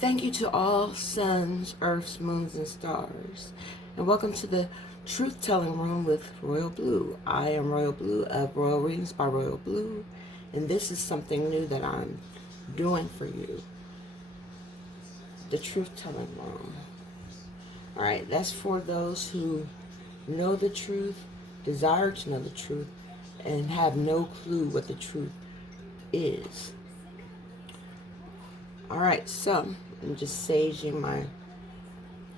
Thank you to all suns, earths, moons, and stars. And welcome to the Truth-Telling Room with Royal Blue. I am Royal Bleu of Royal Readings by Royal Blue. And this is something new that I'm doing for you. The Truth-Telling Room. Alright, that's for those who know the truth, desire to know the truth, and have no clue what the truth is. Alright, so I'm just saging my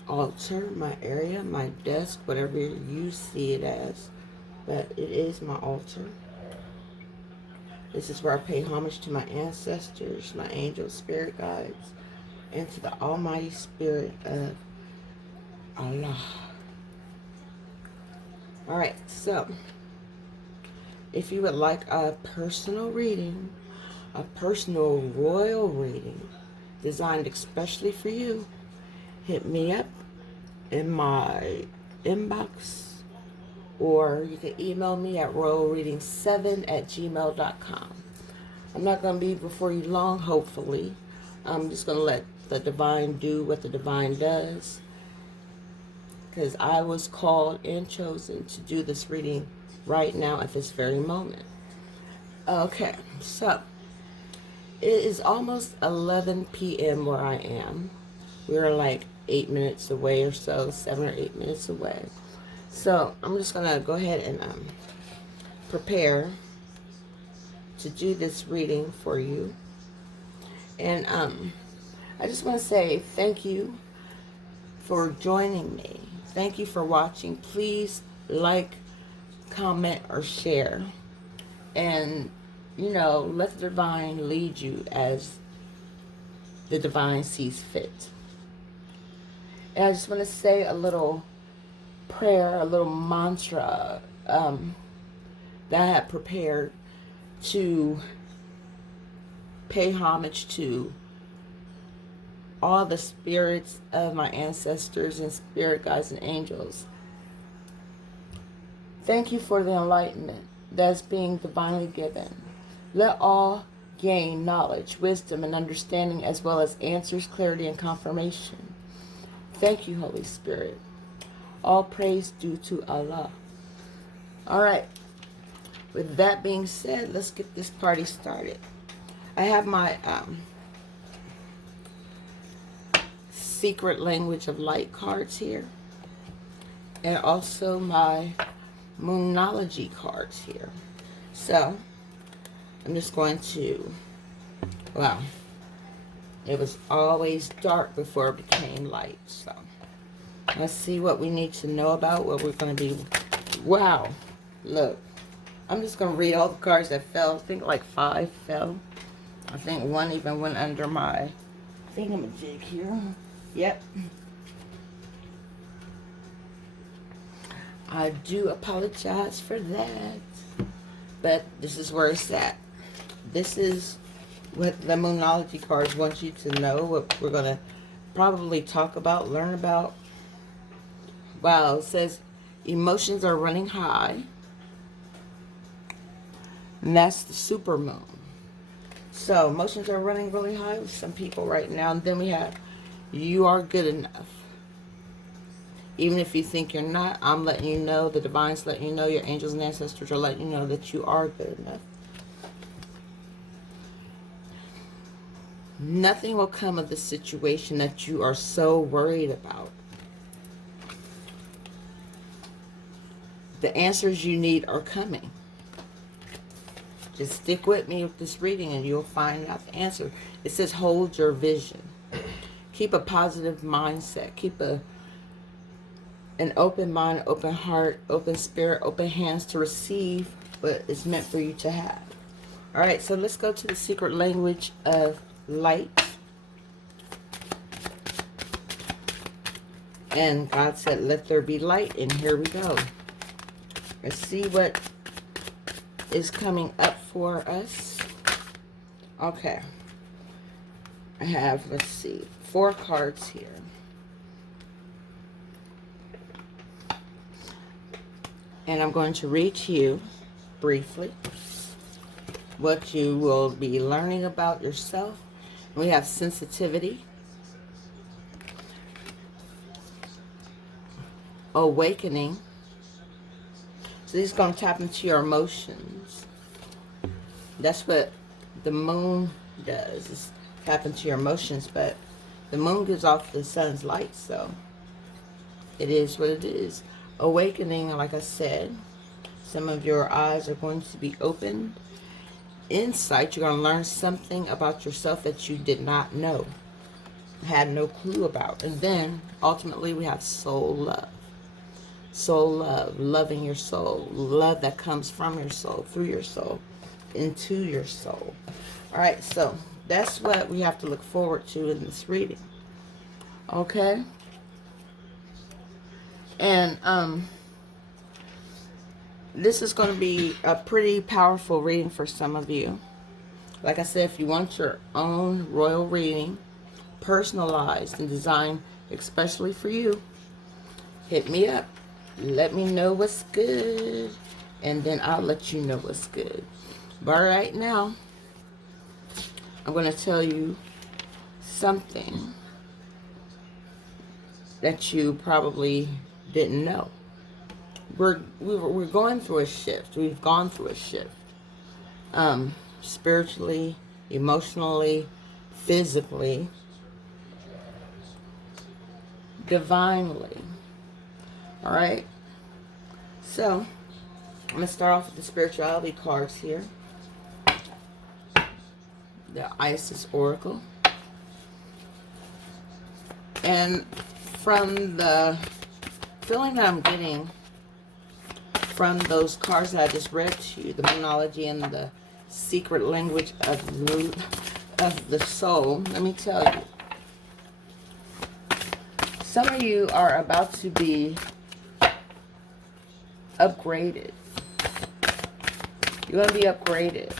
altar, my area, my desk, whatever you see it as. But it is my altar. This is where I pay homage to my ancestors, my angels, spirit guides, and to the Almighty Spirit of Allah. Alright, so if you would like a personal reading, a personal royal reading, designed especially for you, hit me up in my inbox, or you can email me at royalreading7@gmail.com. I'm not going to be before you long, hopefully. I'm just going to let the divine do what the divine does, because I was called and chosen to do this reading right now at this very moment. Okay, so it is almost 11 p.m. where I am. We're like 8 minutes away or so, 7 or 8 minutes away. So I'm just going to go ahead and prepare to do this reading for you. And I just want to say thank you for joining me. Thank you for watching. Please like, comment, or share. And let the divine lead you as the divine sees fit. And I just want to say a little prayer, a little mantra that I had prepared to pay homage to all the spirits of my ancestors and spirit guides and angels. Thank you for the enlightenment that's being divinely given. Let all gain knowledge, wisdom, and understanding, as well as answers, clarity, and confirmation. Thank you, Holy Spirit. All praise due to Allah. All right. With that being said, let's get this party started. I have my secret language of light cards here, and also my moonology cards here. So I'm just going to, well, it was always dark before it became light. So let's see what we need to know about what we're going to be. Wow, look, I'm just going to read all the cards that fell. I think like 5 fell. I think 1 even went under my thingamajig here. Yep. I do apologize for that, but this is where it's at. This is what the moonology cards want you to know, what we're going to probably talk about, learn about. Wow, it says emotions are running high, and that's the super moon. So emotions are running really high with some people right now. And then we have, you are good enough. Even if you think you're not, I'm letting you know, the divine's letting you know, your angels and ancestors are letting you know that you are good enough. Nothing will come of the situation that you are so worried about. The answers you need are coming. Just stick with me with this reading and you'll find out the answer. It says hold your vision. Keep a positive mindset. Keep an open mind, open heart, open spirit, open hands to receive what is meant for you to have. All right, so let's go to the secret language of light. And God said, let there be light, and here we go. Let's see what is coming up for us. Okay. I have, let's see, 4 cards here. And I'm going to read to you briefly what you will be learning about yourself. We have sensitivity, awakening. So this is going to tap into your emotions. That's what the moon does, is tap into your emotions. But the moon gives off the sun's light, so it is what it is. Awakening, like I said, some of your eyes are going to be opened. Insight, you're going to learn something about yourself that you did not know, had no clue about. And then ultimately we have soul love. Soul love, loving your soul, love that comes from your soul, through your soul, into your soul. All right, so that's what we have to look forward to in this reading. Okay? And this is going to be a pretty powerful reading for some of you. Like I said, if you want your own royal reading, personalized and designed especially for you, hit me up. Let me know what's good, and then I'll let you know what's good. But right now, I'm going to tell you something that you probably didn't know. We're going through a shift. We've gone through a shift. Spiritually, emotionally, physically, divinely. All right? So, I'm going to start off with the spirituality cards here. The Isis Oracle. And from the feeling that I'm getting from those cards that I just read to you, the Moonology and the secret language of the soul, let me tell you, some of you are about to be upgraded. You're going to be upgraded.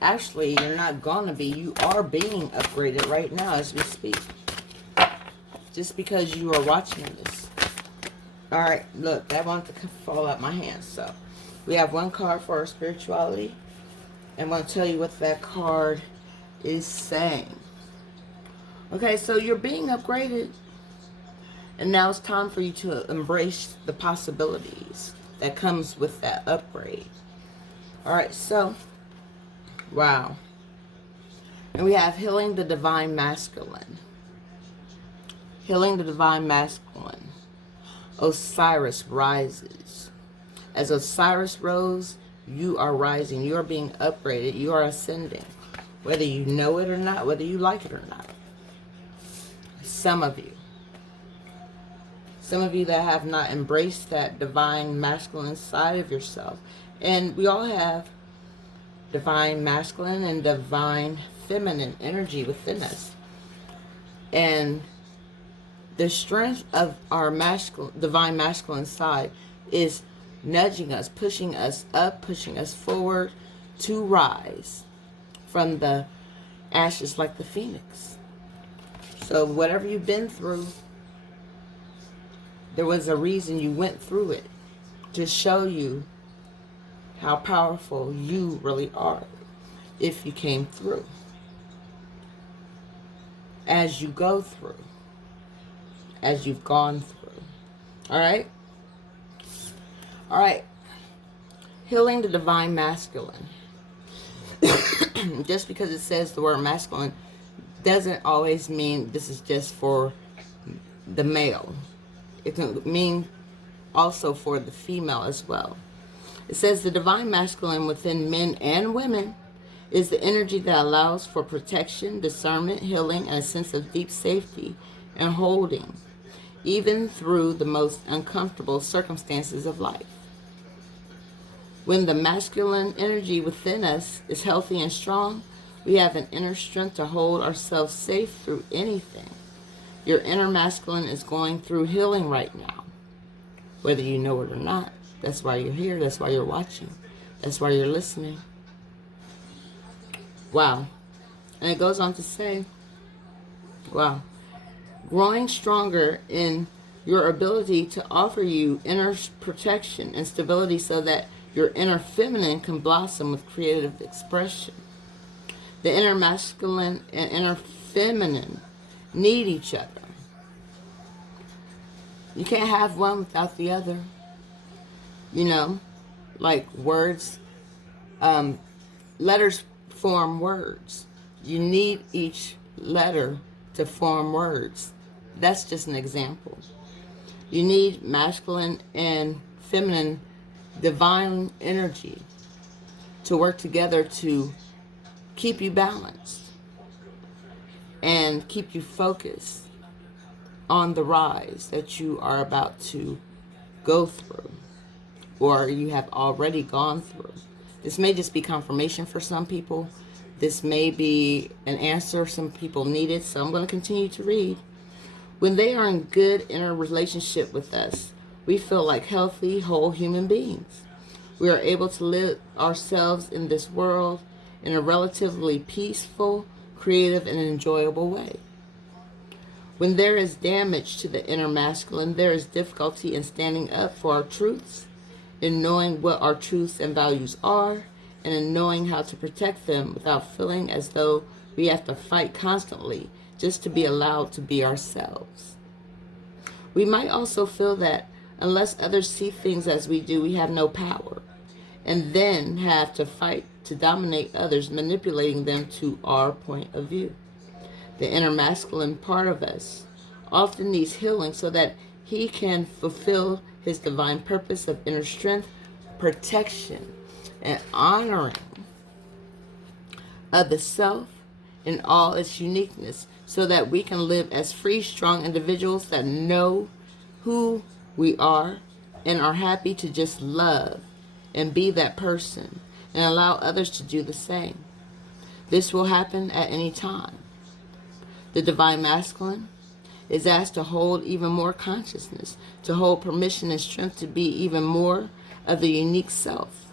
Actually, you're not going to be. You are being upgraded right now as we speak. Just because you are watching this. Alright, look, that wanted to fall out my hands. So, we have one card for our spirituality. And I'm going to tell you what that card is saying. Okay, so you're being upgraded. And now it's time for you to embrace the possibilities that comes with that upgrade. Alright, so, wow. And we have healing the divine masculine. Healing the divine masculine. Osiris rises. As Osiris rose, you are rising. You are being upgraded. You are ascending. Whether you know it or not, whether you like it or not. Some of you. Some of you that have not embraced that divine masculine side of yourself. And we all have divine masculine and divine feminine energy within us. And the strength of our divine masculine side is nudging us, pushing us up, pushing us forward to rise from the ashes like the phoenix. So whatever you've been through, there was a reason you went through it, to show you how powerful you really are if you came through. As you go through. As you've gone through. Alright? Alright. Healing the divine masculine. Just because it says the word masculine doesn't always mean this is just for the male. It can mean also for the female as well. It says the divine masculine within men and women is the energy that allows for protection, discernment, healing, and a sense of deep safety and holding, even through the most uncomfortable circumstances of life. When the masculine energy within us is healthy and strong, we have an inner strength to hold ourselves safe through anything. Your inner masculine is going through healing right now, whether you know it or not. That's why you're here. That's why you're watching. That's why you're listening. Wow. And it goes on to say, wow, growing stronger in your ability to offer you inner protection and stability so that your inner feminine can blossom with creative expression. The inner masculine and inner feminine need each other. You can't have one without the other. You know, like words, letters form words. You need each letter to form words. That's just an example. You need masculine and feminine divine energy to work together to keep you balanced and keep you focused on the rise that you are about to go through or you have already gone through. This may just be confirmation for some people. This may be an answer some people needed, so I'm going to continue to read. When they are in good inner relationship with us, we feel like healthy, whole human beings. We are able to live ourselves in this world in a relatively peaceful, creative, and enjoyable way. When there is damage to the inner masculine, there is difficulty in standing up for our truths, in knowing what our truths and values are, and in knowing how to protect them without feeling as though we have to fight constantly just to be allowed to be ourselves. We might also feel that unless others see things as we do, we have no power, and then have to fight to dominate others, manipulating them to our point of view. The inner masculine part of us often needs healing so that he can fulfill his divine purpose of inner strength, protection, and honoring of the self in all its uniqueness, so that we can live as free, strong individuals that know who we are and are happy to just love and be that person and allow others to do the same. This will happen at any time. The divine masculine is asked to hold even more consciousness, to hold permission and strength to be even more of the unique self.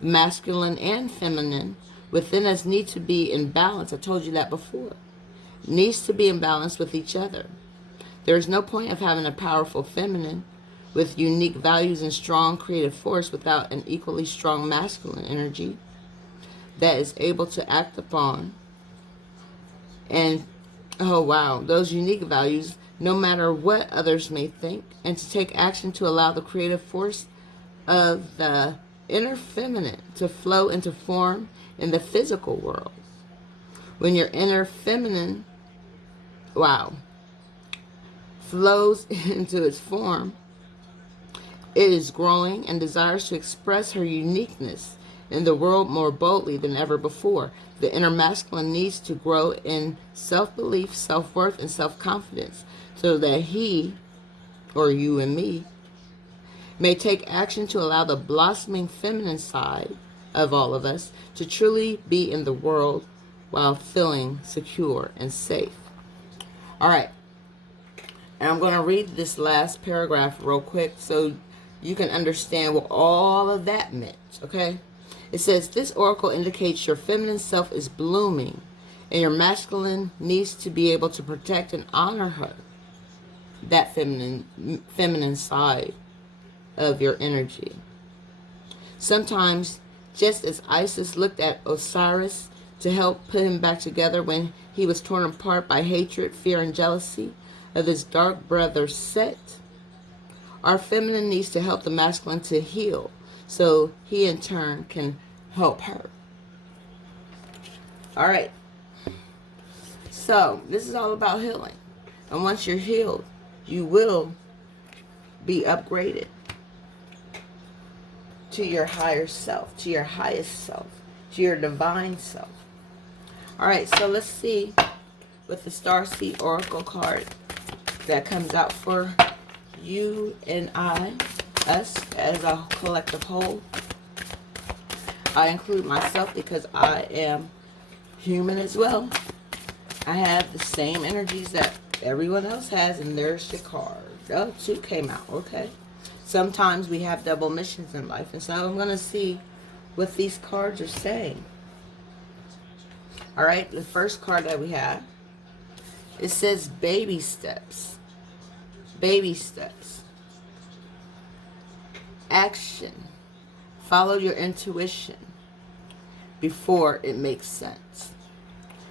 The masculine and feminine within us need to be in balance. I told you that before. Needs to be in balance with each other. There is no point of having a powerful feminine with unique values and strong creative force without an equally strong masculine energy that is able to act upon and those unique values, no matter what others may think, and to take action to allow the creative force of the inner feminine to flow into form in the physical world. When your inner feminine, flows into its form, it is growing and desires to express her uniqueness in the world more boldly than ever before. The inner masculine needs to grow in self-belief, self-worth, and self-confidence so that he, or you and me, may take action to allow the blossoming feminine side of all of us to truly be in the world while feeling secure and safe. All right. And I'm going to read this last paragraph real quick so you can understand what all of that meant, okay? It says, this oracle indicates your feminine self is blooming and your masculine needs to be able to protect and honor her, that feminine side of your energy. Sometimes, just as Isis looked at Osiris to help put him back together when he was torn apart by hatred, fear, and jealousy of his dark brother Set, our feminine needs to help the masculine to heal so he in turn can help her. All right. So this is all about healing. And once you're healed, you will be upgraded to your higher self, to your highest self, to your divine self. All right, so let's see with the Starseed Oracle card that comes out for you and us as a collective whole. I include myself because I am human as well. I have the same energies that everyone else has, and there's your card. Oh, 2 came out, okay. Sometimes we have double missions in life, and so I'm going to see what these cards are saying. All right, the first card that we have, it says baby steps. Baby steps. Action. Follow your intuition before it makes sense.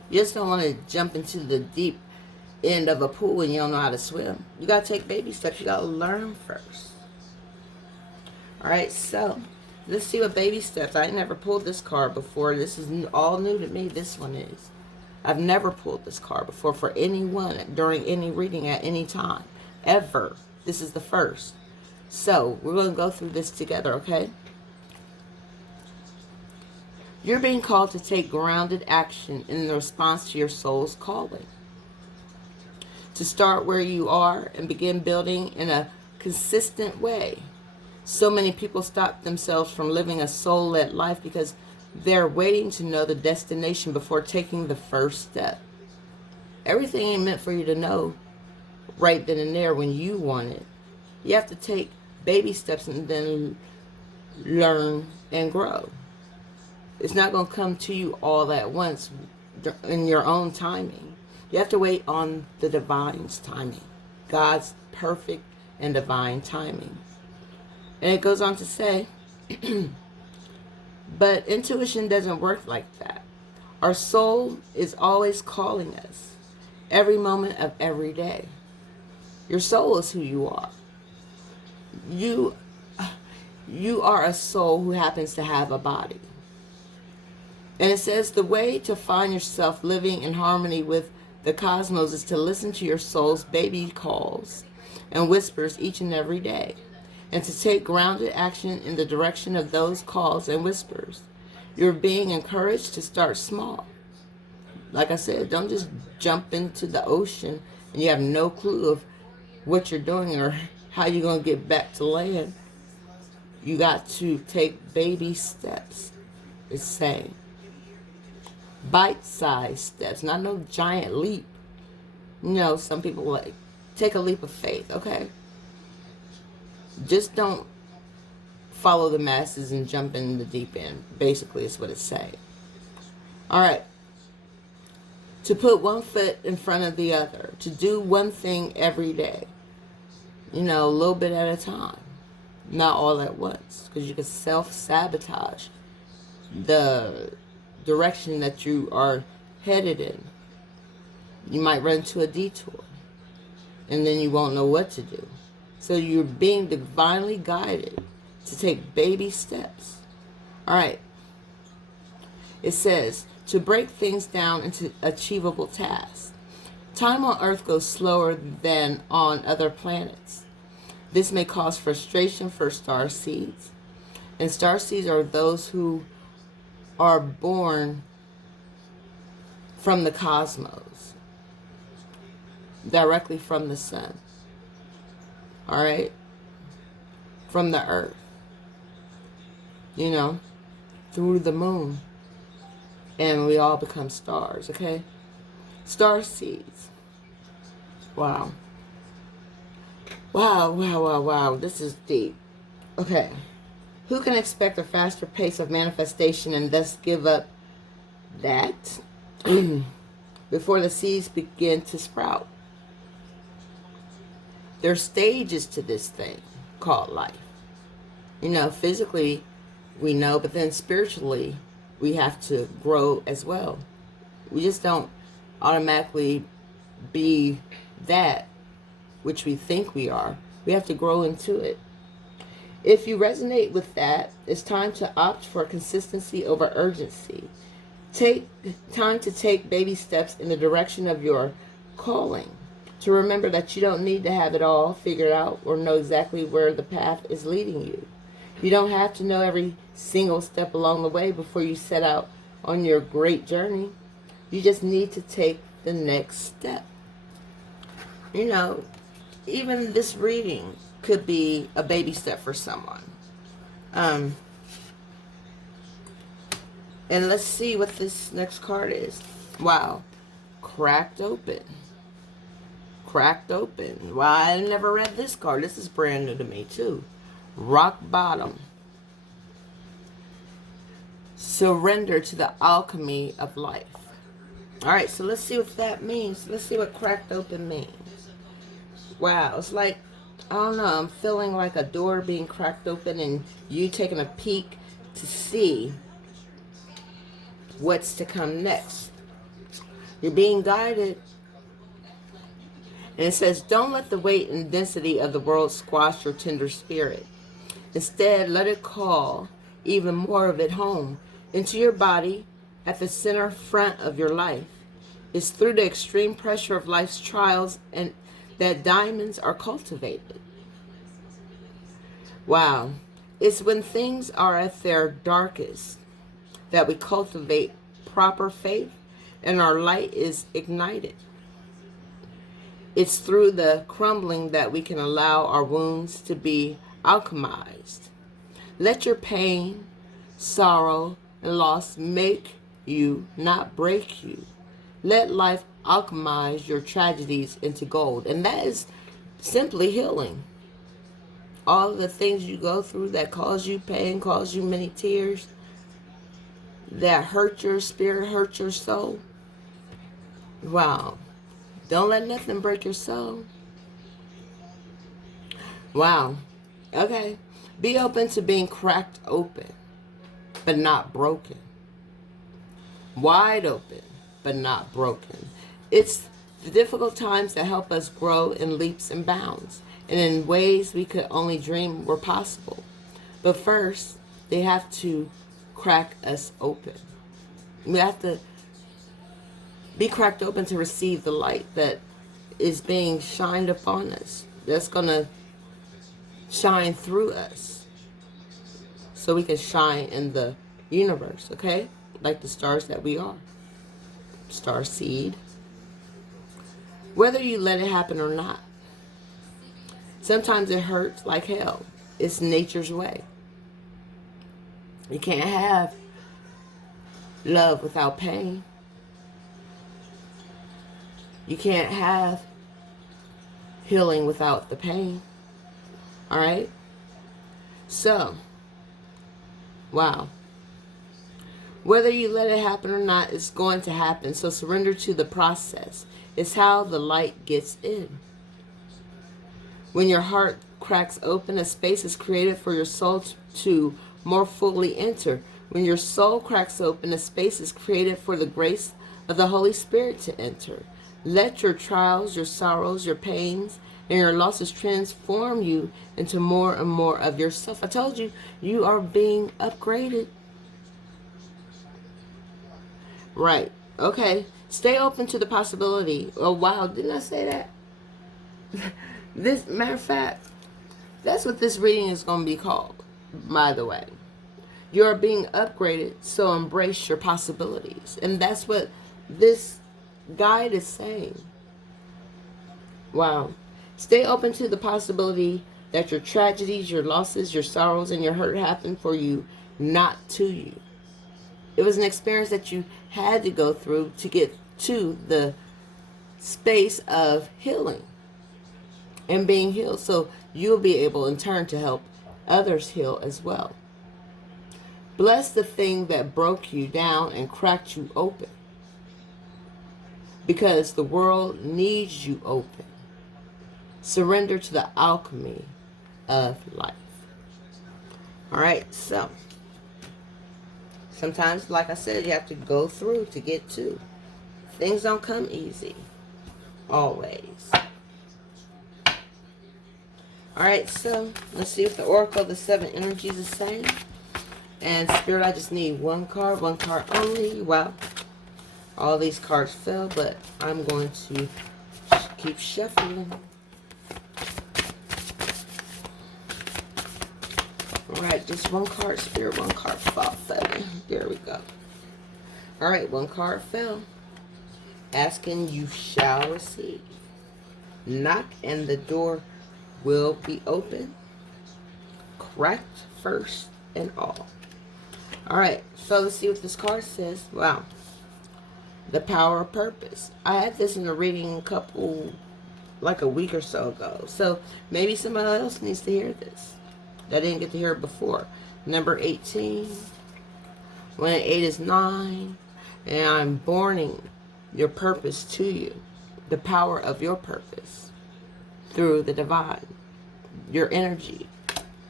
You just don't want to jump into the deep end of a pool and you don't know how to swim. You got to take baby steps. You got to learn first. All right, so let's see what baby steps. I never pulled this card before. This is all new to me. This one is. I've never pulled this card before for anyone during any reading at any time, ever. This is the first. So we're going to go through this together, okay? You're being called to take grounded action in response to your soul's calling. To start where you are and begin building in a consistent way. So many people stop themselves from living a soul-led life because they're waiting to know the destination before taking the first step. Everything ain't meant for you to know right then and there when you want it. You have to take baby steps and then learn and grow. It's not going to come to you all at once in your own timing. You have to wait on the divine's timing. God's perfect and divine timing. And it goes on to say, but intuition doesn't work like that. Our soul is always calling us every moment of every day. Your soul is who you are. You are a soul who happens to have a body. And it says the way to find yourself living in harmony with the cosmos is to listen to your soul's baby calls and whispers each and every day, and to take grounded action in the direction of those calls and whispers. You're being encouraged to start small. Like I said, don't just jump into the ocean and you have no clue of what you're doing or how you're going to get back to land. You got to take baby steps, it's saying. Bite-sized steps, not no giant leap. You know, some people like, take a leap of faith, okay? Just don't follow the masses and jump in the deep end. Basically, is what it's saying. All right. To put one foot in front of the other. To do one thing every day. You know, a little bit at a time. Not all at once. Because you can self-sabotage the direction that you are headed in. You might run into a detour. And then you won't know what to do. So you're being divinely guided to take baby steps. All right. It says, to break things down into achievable tasks. Time on Earth goes slower than on other planets. This may cause frustration for star seeds. And star seeds are those who are born from the cosmos, directly from the sun. All right, from the earth, you know, through the moon, and we all become stars, okay? Star seeds. Wow. Wow, this is deep. Okay, who can expect a faster pace of manifestation and thus give up that before the seeds begin to sprout? There's stages to this thing called life. You know, physically we know, but then spiritually we have to grow as well. We just don't automatically be that which we think we are. We have to grow into it. If you resonate with that, it's time to opt for consistency over urgency. Take time to take baby steps in the direction of your calling. To remember that you don't need to have it all figured out or know exactly where the path is leading you. You don't have to know every single step along the way before you set out on your great journey. You just need to take the next step. You know, even this reading could be a baby step for someone. And let's see what this next card is. Wow. Cracked open. Cracked open. Well, I never read this card. This is brand new to me too. Rock bottom. Surrender to the alchemy of life. Alright, so let's see what that means. Let's see what cracked open means. Wow, it's like, I don't know, I'm feeling like a door being cracked open and you taking a peek to see what's to come next. You're being guided And it says, don't let the weight and density of the world squash your tender spirit. Instead, let it call even more of it home into your body at the center front of your life. It's through the extreme pressure of life's trials and that diamonds are cultivated. Wow. It's when things are at their darkest that we cultivate proper faith and our light is ignited. It's through the crumbling that we can allow our wounds to be alchemized. Let your pain, sorrow, and loss make you, not break you. Let life alchemize your tragedies into gold. And that is simply healing. All the things you go through that cause you pain, cause you many tears, that hurt your spirit, hurt your soul. Wow. Don't let nothing break your soul. Wow. Okay. Be open to being cracked open, but not broken. Wide open, but not broken. It's the difficult times that help us grow in leaps and bounds, and in ways we could only dream were possible. But first, they have to crack us open. We have to be cracked open to receive the light that is being shined upon us. That's going to shine through us so we can shine in the universe, okay? Like the stars that we are. Star seed. Whether you let it happen or not. Sometimes it hurts like hell. It's nature's way. You can't have love without pain. You can't have healing without the pain. All right? So, wow. Whether you let it happen or not, it's going to happen. So surrender to the process. It's how the light gets in. When your heart cracks open, a space is created for your soul to more fully enter. When your soul cracks open, a space is created for the grace of the Holy Spirit to enter. Let your trials, your sorrows, your pains, and your losses transform you into more and more of yourself. I told you, you are being upgraded. Right. Okay. Stay open to the possibility. Oh, wow. Didn't I say that? This, matter of fact, that's what this reading is going to be called, by the way. You're being upgraded, so embrace your possibilities. And that's what this guide is saying. Wow. Stay open to the possibility that your tragedies, your losses, your sorrows, and your hurt happen for you, not to you. It was an experience that you had to go through to get to the space of healing and being healed. So you'll be able in turn to help others heal as well. Bless the thing that broke you down and cracked you open, because the world needs you open. Surrender to the alchemy of life. All right, so sometimes, like I said, you have to go through to get to. Things don't come easy. Always. All right, so let's see what the Oracle of the Seven Energies is saying. And Spirit, I just need one card only. Wow. All these cards fell, but I'm going to keep shuffling. Alright, just one card, Spirit, one card fell. There we go. Alright, one card fell. Asking, you shall receive. Knock and the door will be open. Cracked first and all. Alright, so let's see what this card says. Wow. The power of purpose. I had this in a reading like a week or so ago. So maybe somebody else needs to hear this that didn't get to hear it before. Number 18. When 8 is 9. And I'm borning your purpose to you. The power of your purpose through the divine. Your energy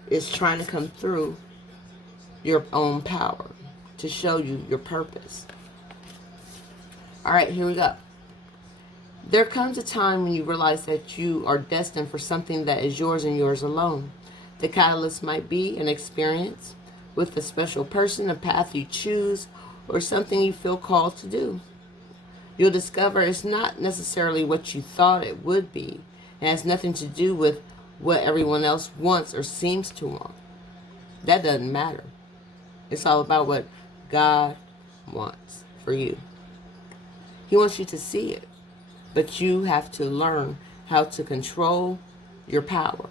is trying to come through your own power to show you your purpose. All right, here we go. There comes a time when you realize that you are destined for something that is yours and yours alone. The catalyst might be an experience with a special person, a path you choose, or something you feel called to do. You'll discover it's not necessarily what you thought it would be. It has nothing to do with what everyone else wants or seems to want. That doesn't matter. It's all about what God wants for you. He wants you to see it. But you have to learn how to control your power,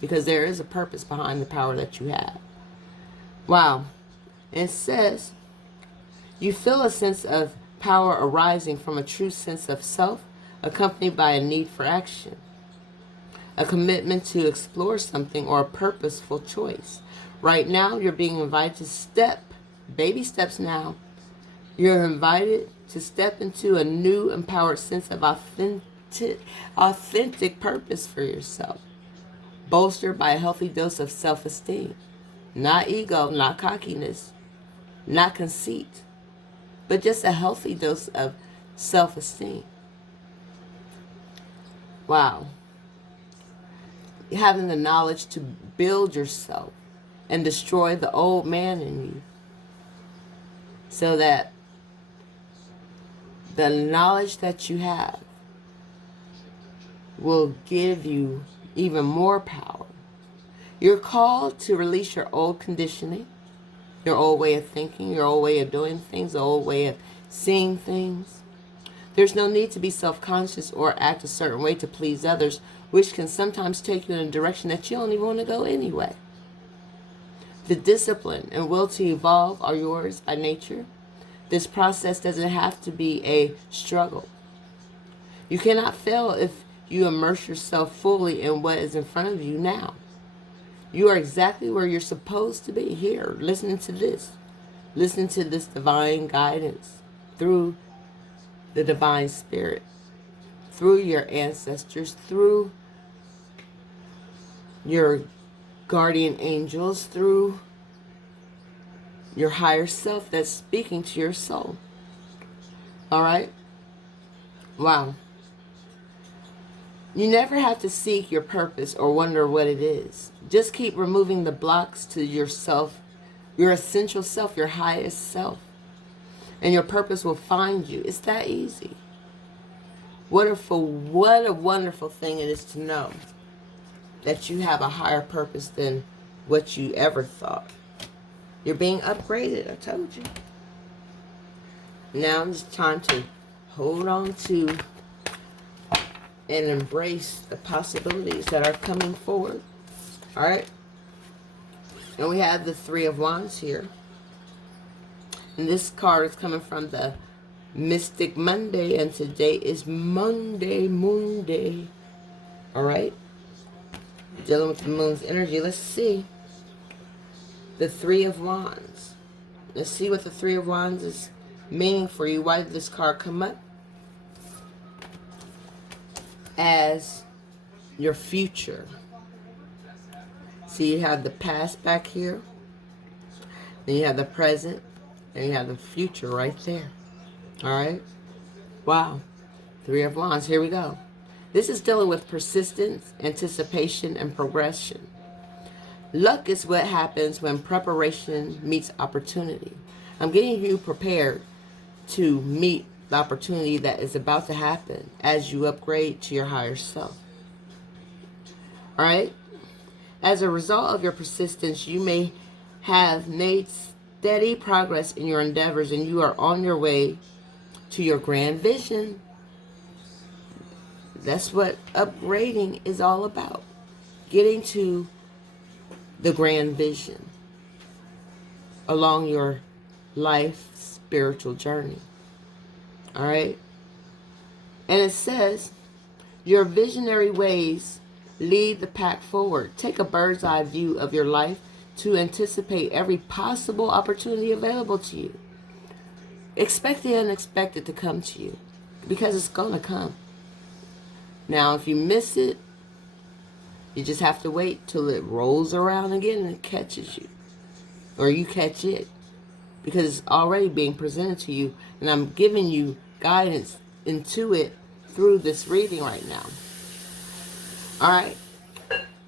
because there is a purpose behind the power that you have. Wow. It says, you feel a sense of power arising from a true sense of self, accompanied by a need for action, a commitment to explore something, or a purposeful choice. Right now, you're being invited to step, baby steps now. You're invited to step into a new empowered sense of authentic purpose for yourself, bolstered by a healthy dose of self-esteem. Not ego, not cockiness, not conceit, but just a healthy dose of self-esteem. Wow. Having the knowledge to build yourself and destroy the old man in you, so that the knowledge that you have will give you even more power. You're called to release your old conditioning, your old way of thinking, your old way of doing things, the old way of seeing things. There's no need to be self-conscious or act a certain way to please others, which can sometimes take you in a direction that you don't even want to go anyway. The discipline and will to evolve are yours by nature. This process doesn't have to be a struggle. You cannot fail if you immerse yourself fully in what is in front of you now. You are exactly where you're supposed to be, here, listening to this. Listening to this divine guidance through the divine spirit, through your ancestors, through your guardian angels, through your higher self that's speaking to your soul. All right? Wow. You never have to seek your purpose or wonder what it is. Just keep removing the blocks to yourself, your essential self, your highest self. And your purpose will find you. It's that easy. What a wonderful thing it is to know that you have a higher purpose than what you ever thought. You're being upgraded, I told you. Now it's time to hold on to and embrace the possibilities that are coming forward. All right? And we have the Three of Wands here. And this card is coming from the Mystic Monday, and today is Monday. All right? Dealing with the moon's energy. Let's see. The Three of Wands. Let's see what the Three of Wands is meaning for you. Why did this card come up? As your future. See, you have the past back here. Then you have the present. And you have the future right there. Alright? Wow. Three of Wands. Here we go. This is dealing with persistence, anticipation, and progression. Luck is what happens when preparation meets opportunity. I'm getting you prepared to meet the opportunity that is about to happen as you upgrade to your higher self. Alright? As a result of your persistence, you may have made steady progress in your endeavors, and you are on your way to your grand vision. That's what upgrading is all about. Getting to the grand vision along your life spiritual journey. All right? And it says, your visionary ways lead the pack forward. Take a bird's eye view of your life to anticipate every possible opportunity available to you. Expect the unexpected to come to you, because it's going to come. Now, if you miss it, you just have to wait till it rolls around again and it catches you. Or you catch it. Because it's already being presented to you. And I'm giving you guidance into it through this reading right now. All right.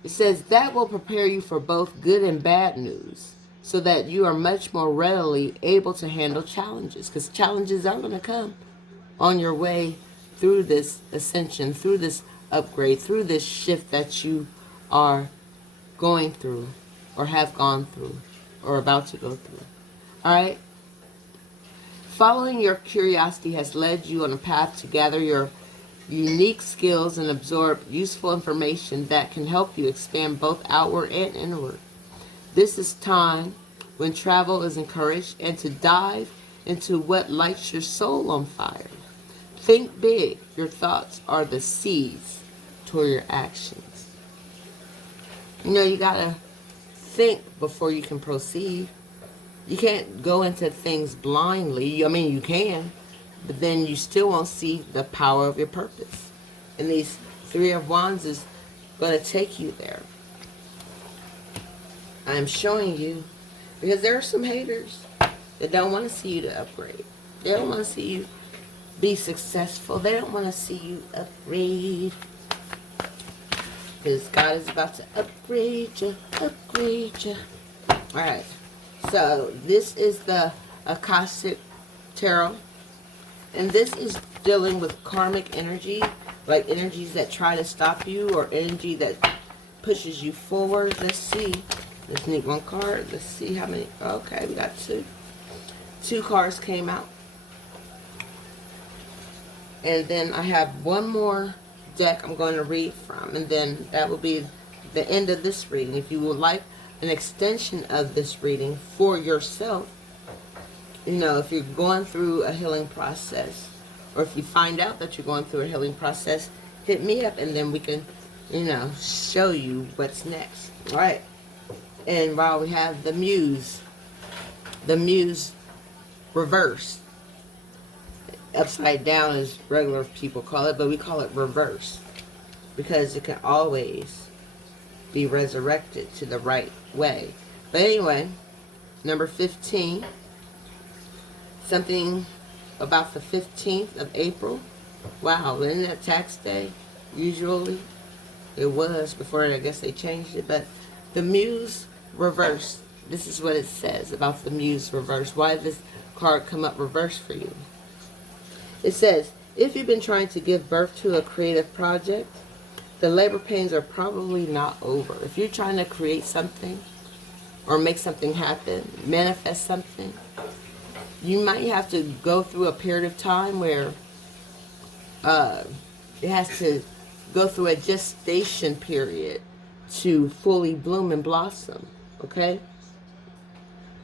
It says that will prepare you for both good and bad news, so that you are much more readily able to handle challenges, because challenges are going to come on your way through this ascension, through this upgrade, through this shift that you are going through, or have gone through, or about to go through. All right? Following your curiosity has led you on a path to gather your unique skills and absorb useful information that can help you expand both outward and inward. This is time when travel is encouraged and to dive into what lights your soul on fire. Think big. Your thoughts are the seeds toward your actions. You know, you gotta think before you can proceed. You can't go into things blindly. I mean, you can, but then you still won't see the power of your purpose. And these Three of Wands is going to take you there. I'm showing you, because there are some haters that don't want to see you to upgrade. They don't want to see you be successful. They don't want to see you upgrade. Because God is about to upgrade you, upgrade you. Alright, so this is the Akashic Tarot. And this is dealing with karmic energy, like energies that try to stop you, or energy that pushes you forward. Let's see. Let's need one card. Let's see how many. Okay, we got two. Two cards came out. And then I have one more deck I'm going to read from. And then that will be the end of this reading. If you would like an extension of this reading for yourself, you know, if you're going through a healing process, or if you find out that you're going through a healing process, hit me up and then we can, you know, show you what's next. All right. And while we have the Muse reverse, upside down as regular people call it, but we call it reverse because it can always be resurrected to the right way. But anyway, number 15, something about the 15th of April. Wow, isn't that tax day? Usually it was before, I guess they changed it, but the Muse reverse, this is what it says about the Muse reverse. Why did this card come up reverse for you? It says, if you've been trying to give birth to a creative project, the labor pains are probably not over. If you're trying to create something or make something happen, manifest something, you might have to go through a period of time where it has to go through a gestation period to fully bloom and blossom, okay?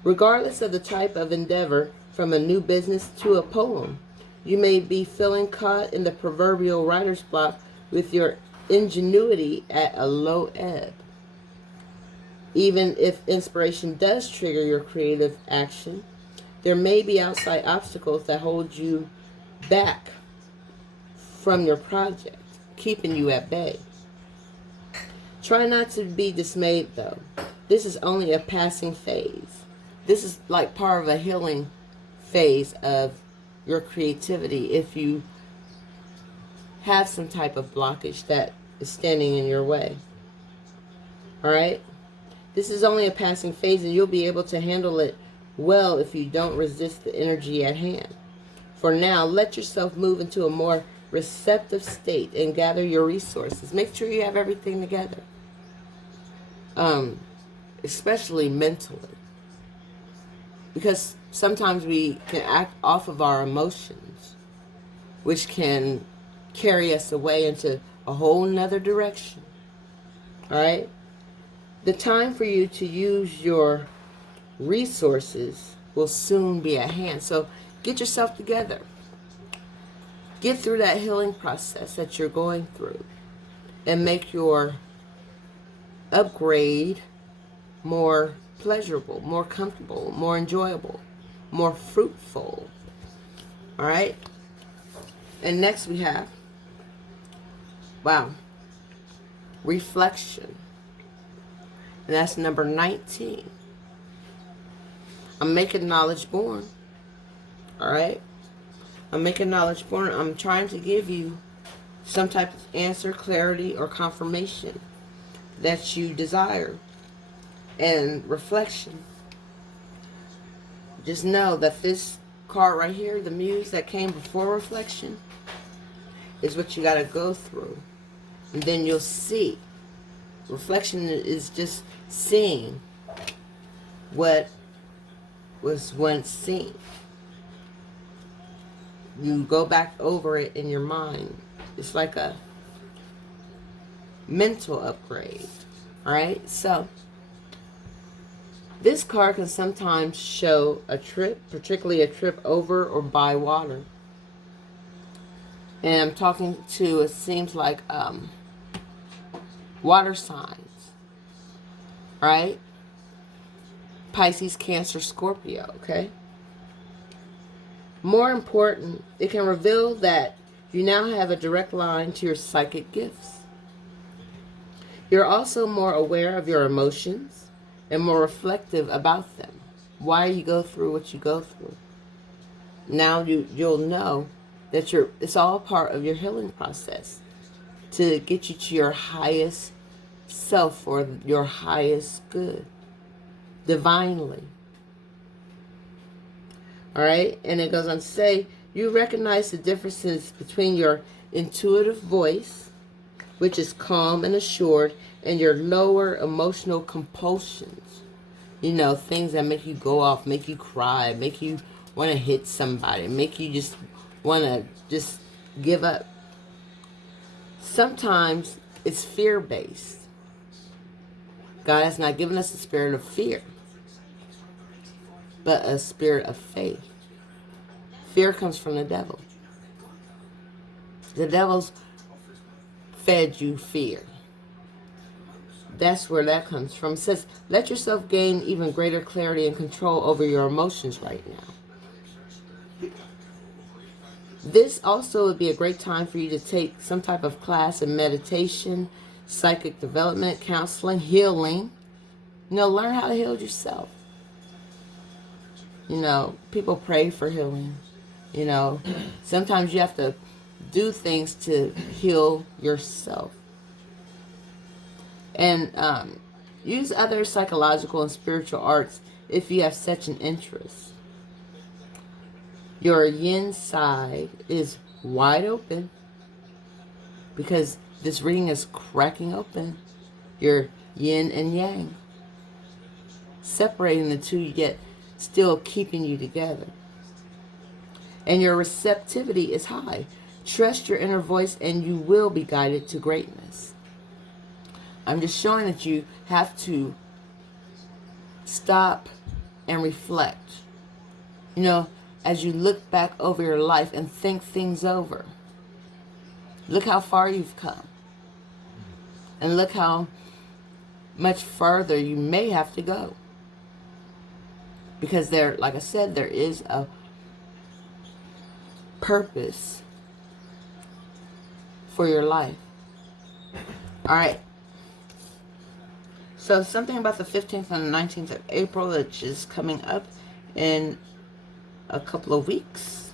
Regardless of the type of endeavor, from a new business to a poem, you may be feeling caught in the proverbial writer's block with your ingenuity at a low ebb. Even if inspiration does trigger your creative action, there may be outside obstacles that hold you back from your project, keeping you at bay. Try not to be dismayed, though. This is only a passing phase. This is like part of a healing phase of your creativity if you have some type of blockage that is standing in your way. Alright? This is only a passing phase, and you'll be able to handle it well if you don't resist the energy at hand. For now, let yourself move into a more receptive state and gather your resources. Make sure you have everything together. Especially mentally. Because sometimes we can act off of our emotions, which can carry us away into a whole nother direction. Alright? The time for you to use your resources will soon be at hand. So get yourself together. Get through that healing process that you're going through and make your upgrade more pleasurable, more comfortable, more enjoyable, more fruitful. All right? And next we have, wow, reflection. And that's number 19. I'm making knowledge born. All right? I'm making knowledge born. I'm trying to give you some type of answer, clarity, or confirmation that you desire. And reflection. Just know that this card right here, the muse that came before reflection, is what you got to go through. And then you'll see. Reflection is just seeing what was once seen. You go back over it in your mind. It's like a mental upgrade. Alright, so this card can sometimes show a trip, particularly a trip over or by water. And I'm talking to, it seems like water signs, right? Pisces, Cancer, Scorpio, okay? More important, it can reveal that you now have a direct line to your psychic gifts. You're also more aware of your emotions and more reflective about them. Why you go through what you go through. Now you'll know that it's all part of your healing process to get you to your highest self or your highest good, divinely. Alright, and it goes on to say, you recognize the differences between your intuitive voice, which is calm and assured, and your lower emotional compulsions. You know, things that make you go off, make you cry, make you want to hit somebody, make you just want to just give up. Sometimes it's fear-based. God has not given us a spirit of fear, but a spirit of faith. Fear comes from the devil. The devil's fed you fear. That's where that comes from. It says, let yourself gain even greater clarity and control over your emotions right now. This also would be a great time for you to take some type of class in meditation, psychic development, counseling, healing. You know, learn how to heal yourself. You know, people pray for healing. You know, sometimes you have to do things to heal yourself. And use other psychological and spiritual arts if you have such an interest. Your yin side is wide open because this reading is cracking open your yin and yang, separating the two yet still keeping you together. And your receptivity is high. Trust your inner voice and you will be guided to greatness. I'm just showing that you have to stop and reflect. You know, as you look back over your life and think things over. Look how far you've come. And look how much further you may have to go. Because there, like I said, there is a purpose for your life. Alright. So something about the 15th and the 19th of April, which is coming up in a couple of weeks.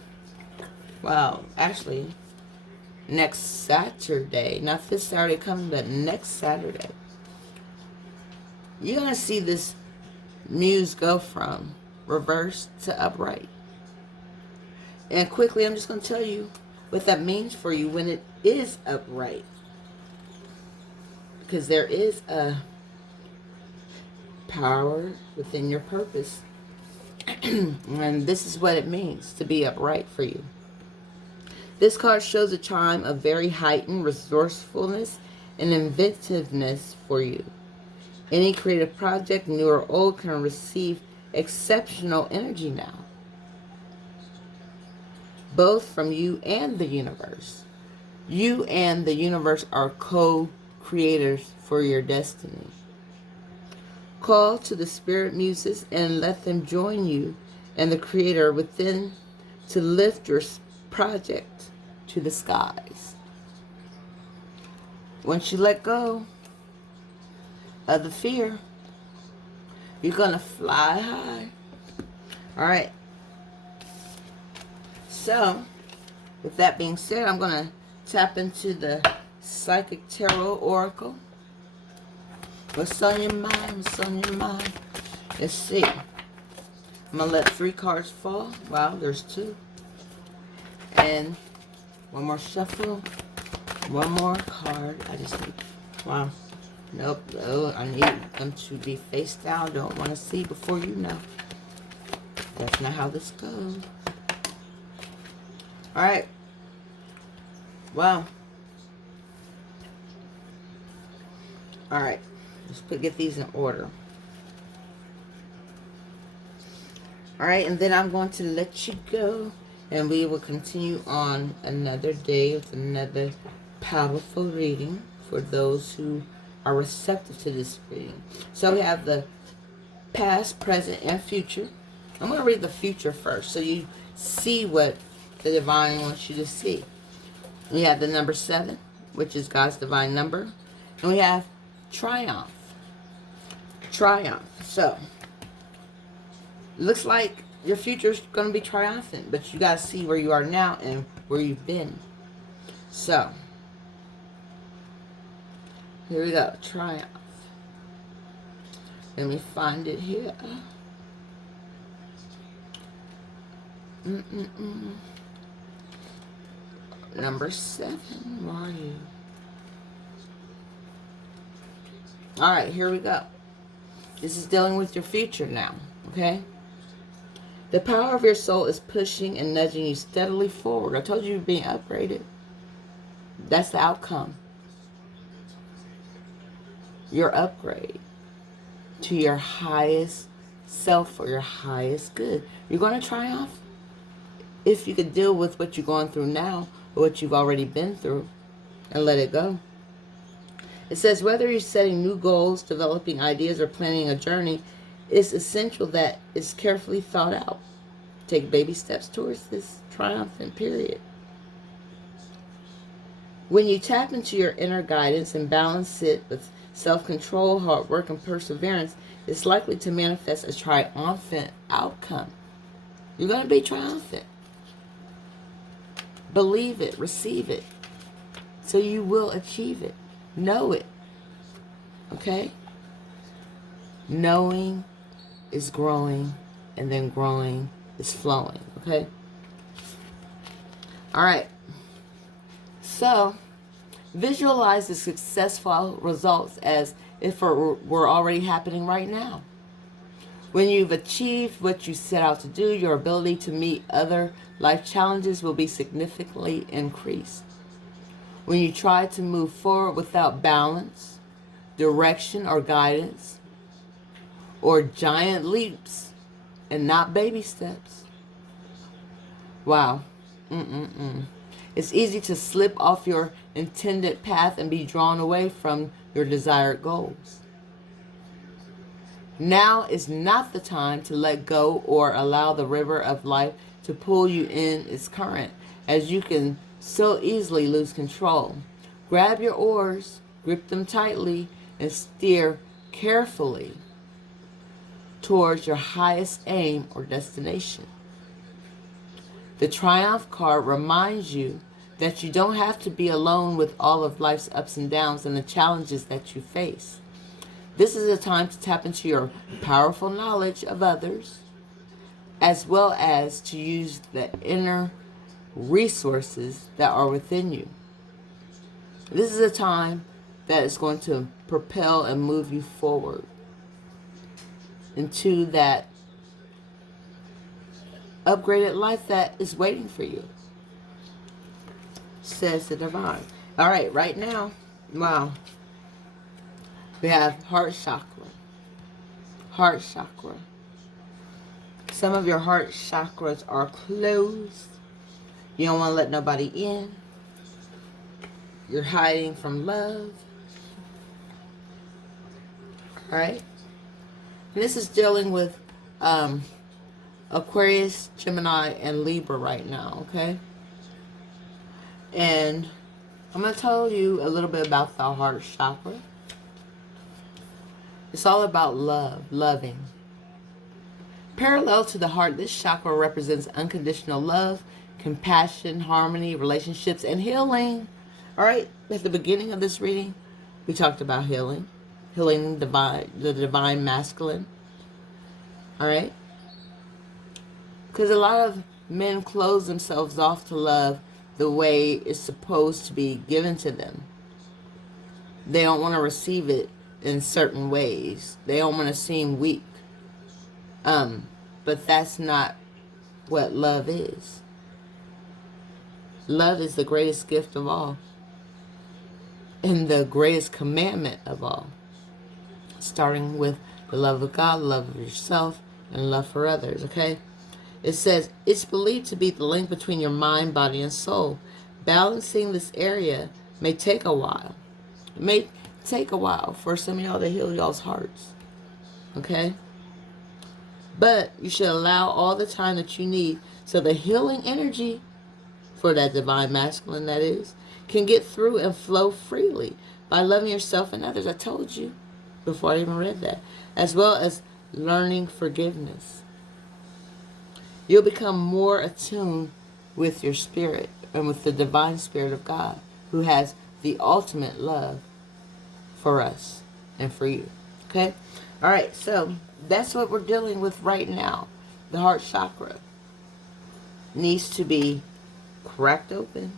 Well, actually, next Saturday. Not this Saturday coming, but next Saturday. You're going to see this muse go from reverse to upright. And quickly, I'm just going to tell you what that means for you when it is upright. Because there is a power within your purpose. And this is what it means to be upright for you. This card shows a chime of very heightened resourcefulness and inventiveness for you. Any creative project, new or old, can receive exceptional energy now. Both from you and the universe. You and the universe are co-creators for your destiny. Call to the spirit muses and let them join you and the creator within to lift your project to the skies. Once you let go of the fear, you're going to fly high. Alright. So, with that being said, I'm going to tap into the Psychic Tarot Oracle. What's on your mind? What's on your mind? Let's see. I'm going to let 3 cards fall. Wow, there's 2. And one more shuffle. One more card. I just need... Wow. Nope. Oh, I need them to be face down. Don't want to see before you know. That's not how this goes. Alright. Wow. Alright. Let's get these in order. Alright, and then I'm going to let you go. And we will continue on another day with another powerful reading for those who are receptive to this reading. So we have the past, present, and future. I'm going to read the future first so you see what the divine wants you to see. We have the number 7, which is God's divine number. And we have triumph. Triumph. So, looks like your future is going to be triumphant, but you got to see where you are now and where you've been. So, here we go. Triumph. Let me find it here. Number 7. Where are you? Alright, here we go. This is dealing with your future now. Okay? The power of your soul is pushing and nudging you steadily forward. I told you you're being upgraded. That's the outcome. Your upgrade to your highest self or your highest good. You're going to triumph if you could deal with what you're going through now or what you've already been through and let it go. It says whether you're setting new goals, developing ideas, or planning a journey, it's essential that it's carefully thought out. Take baby steps towards this triumphant period. When you tap into your inner guidance and balance it with self-control, hard work, and perseverance, it's likely to manifest a triumphant outcome. You're going to be triumphant. Believe it, receive it, so you will achieve it. Know it. Okay? Knowing is growing, and then growing is flowing. Okay? Alright. So, visualize the successful results as if it were already happening right now. When you've achieved what you set out to do, your ability to meet other life challenges will be significantly increased. When you try to move forward without balance, direction, or guidance, or giant leaps and not baby steps. Wow. It's easy to slip off your intended path and be drawn away from your desired goals. Now is not the time to let go or allow the river of life to pull you in its current, as you can so easily lose control. Grab your oars, grip them tightly, and steer carefully towards your highest aim or destination. The Triumph card reminds you that you don't have to be alone with all of life's ups and downs and the challenges that you face. This is a time to tap into your powerful knowledge of others, as well as to use the inner resources that are within you. This is a time that is going to propel and move you forward into that upgraded life that is waiting for you, says the divine. All right, right now, wow, we have heart chakra. Heart chakra. Some of your heart chakras are closed. You don't want to let nobody in. You're hiding from love. All right? And this is dealing with Aquarius, Gemini, and Libra right now, okay? And I'm going to tell you a little bit about the heart chakra. It's all about love, loving. Parallel to the heart, this chakra represents unconditional love, compassion, harmony, relationships, and healing. All right, at the beginning of this reading, we talked about healing, healing the divine masculine. All right, because a lot of men close themselves off to love the way it's supposed to be given to them. They don't want to receive it in certain ways. They don't want to seem weak. But that's not what love is. Love is the greatest gift of all, and the greatest commandment of all. Starting with the love of God, love of yourself, and love for others, okay? It says, it's believed to be the link between your mind, body, and soul. Balancing this area may take a while. It may take a while for some of y'all to heal y'all's hearts, okay? But you should allow all the time that you need so the healing energy for that divine masculine, that is, can get through and flow freely by loving yourself and others. I told you before I even read that. As well as learning forgiveness. You'll become more attuned with your spirit and with the divine spirit of God, who has the ultimate love for us and for you. Okay? All right, so that's what we're dealing with right now. The heart chakra needs to be cracked open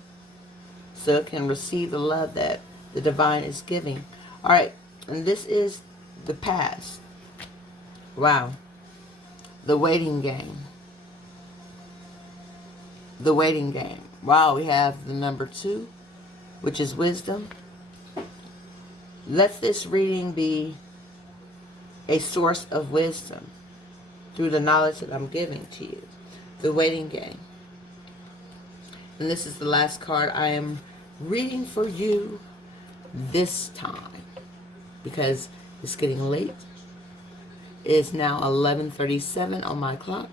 so it can receive the love that the divine is giving. All right, and this is the past. Wow. The waiting game. The waiting game. Wow, we have the number 2, which is wisdom. Let this reading be a source of wisdom through the knowledge that I'm giving to you. The waiting game. And this is the last card I am reading for you this time, because it's getting late. It is now 11:37 on my clock.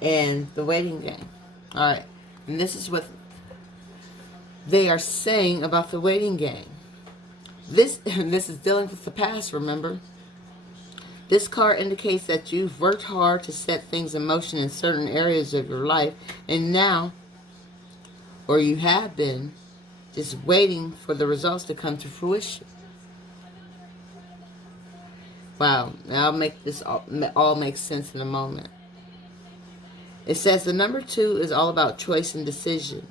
And the waiting game. All right. And this is what they are saying about the waiting game. This is dealing with the past, remember? This card indicates that you've worked hard to set things in motion in certain areas of your life, and now, or you have been, just waiting for the results to come to fruition. Wow, now I'll make this all make sense in a moment. It says the number 2 is all about choice and decision.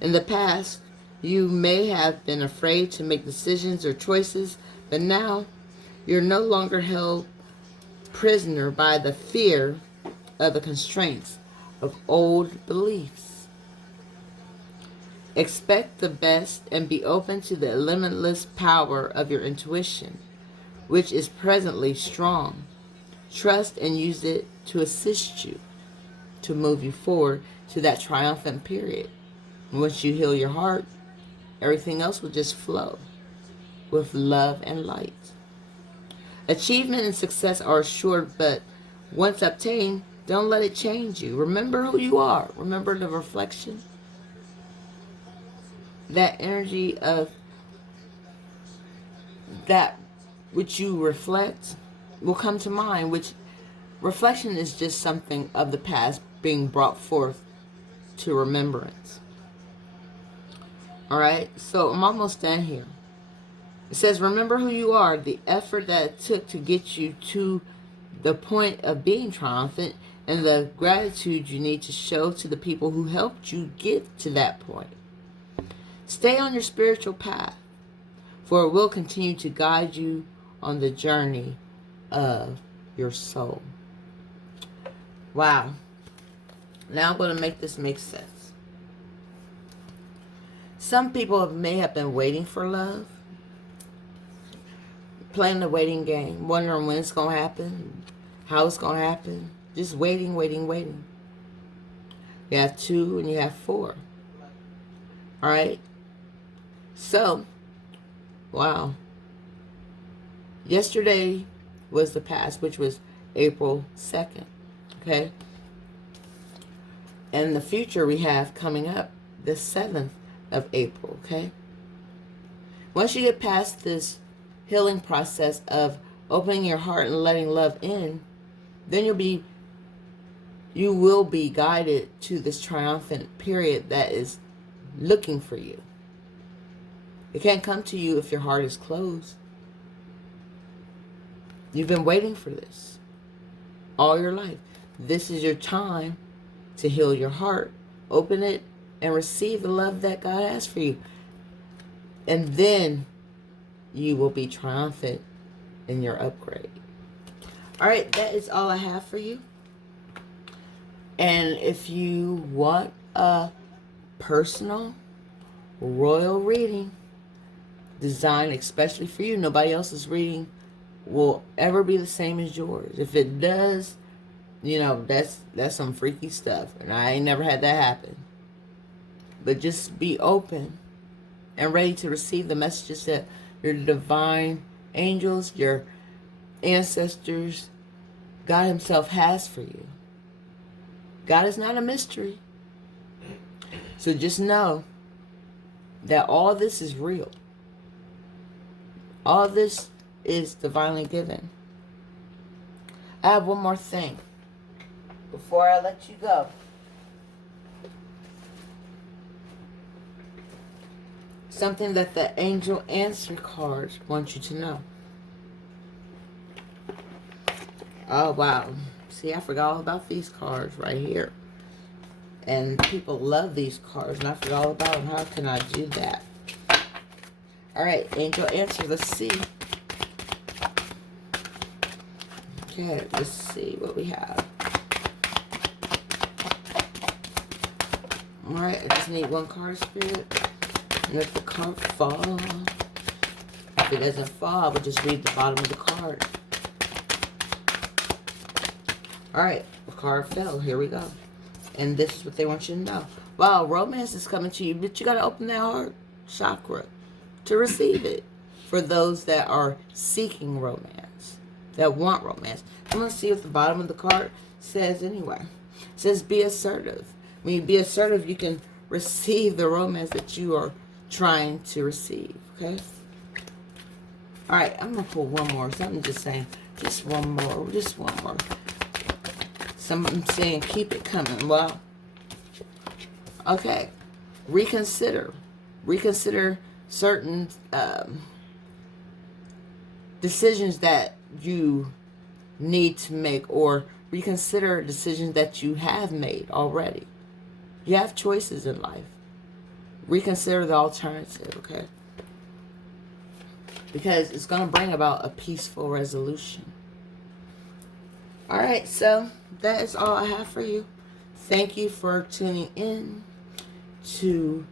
In the past, you may have been afraid to make decisions or choices, but now you're no longer held prisoner by the fear of the constraints of old beliefs. Expect the best and be open to the limitless power of your intuition, which is presently strong. Trust and use it to assist you, to move you forward to that triumphant period. Once you heal your heart, everything else will just flow with love and light. Achievement and success are assured, but once obtained, don't let it change you. Remember who you are. Remember the reflection. That energy of that which you reflect will come to mind, which reflection is just something of the past being brought forth to remembrance. All right, so I'm almost done here. It says, remember who you are, the effort that it took to get you to the point of being triumphant, and the gratitude you need to show to the people who helped you get to that point. Stay on your spiritual path, for it will continue to guide you on the journey of your soul. Wow. Now I'm going to make this make sense. Some people may have been waiting for love, playing the waiting game, wondering when it's going to happen, how it's going to happen, just waiting, waiting, waiting. You have 2 and you have 4. All right? So, wow. Yesterday was the past, which was April 2nd. Okay? And the future we have coming up, the 7th of April. Okay? Once you get past this healing process of opening your heart and letting love in, then you will be guided to this triumphant period that is looking for you. It can't come to you if your heart is closed. You've been waiting for this all your life. This is your time to heal your heart. Open it and receive the love that God has for you. And then you will be triumphant in your upgrade. All right, that is all I have for you. And if you want a personal royal reading designed especially for you, nobody else's reading will ever be the same as yours. If it does, you know, that's some freaky stuff. And I ain't never had that happen. But just be open and ready to receive the messages that your divine angels, your ancestors, God himself has for you. God is not a mystery. So just know that all this is real. All this is divinely given. I have one more thing before I let you go. Something that the angel answer cards want you to know. Oh, wow. See, I forgot all about these cards right here. And people love these cards, and I forgot all about them. How can I do that? All right, angel answer. Let's see. Okay, let's see what we have. All right, I just need one card, Spirit. And if the card falls, if it doesn't fall, I will just read the bottom of the card. Alright, the card fell. Here we go. And this is what they want you to know. Wow, romance is coming to you, but you got to open that heart chakra to receive it. For those that are seeking romance, that want romance. I'm going to see what the bottom of the card says anyway. It says be assertive. When you be assertive, you can receive the romance that you are trying to receive. Okay? Alright, I'm going to pull one more. Something just saying, just one more. Just one more. Something saying, keep it coming. Well, okay. Reconsider. Reconsider certain decisions that you need to make, or reconsider decisions that you have made already. You have choices in life. Reconsider the alternative, okay? Because it's going to bring about a peaceful resolution. All right, so that is all I have for you. Thank you for tuning in to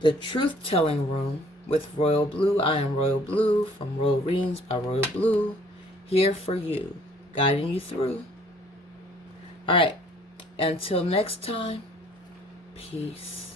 the Truth-Telling Room with Royal Bleu. I am Royal Bleu from Royal Readings by Royal Bleu. Here for you, guiding you through. All right, until next time, peace.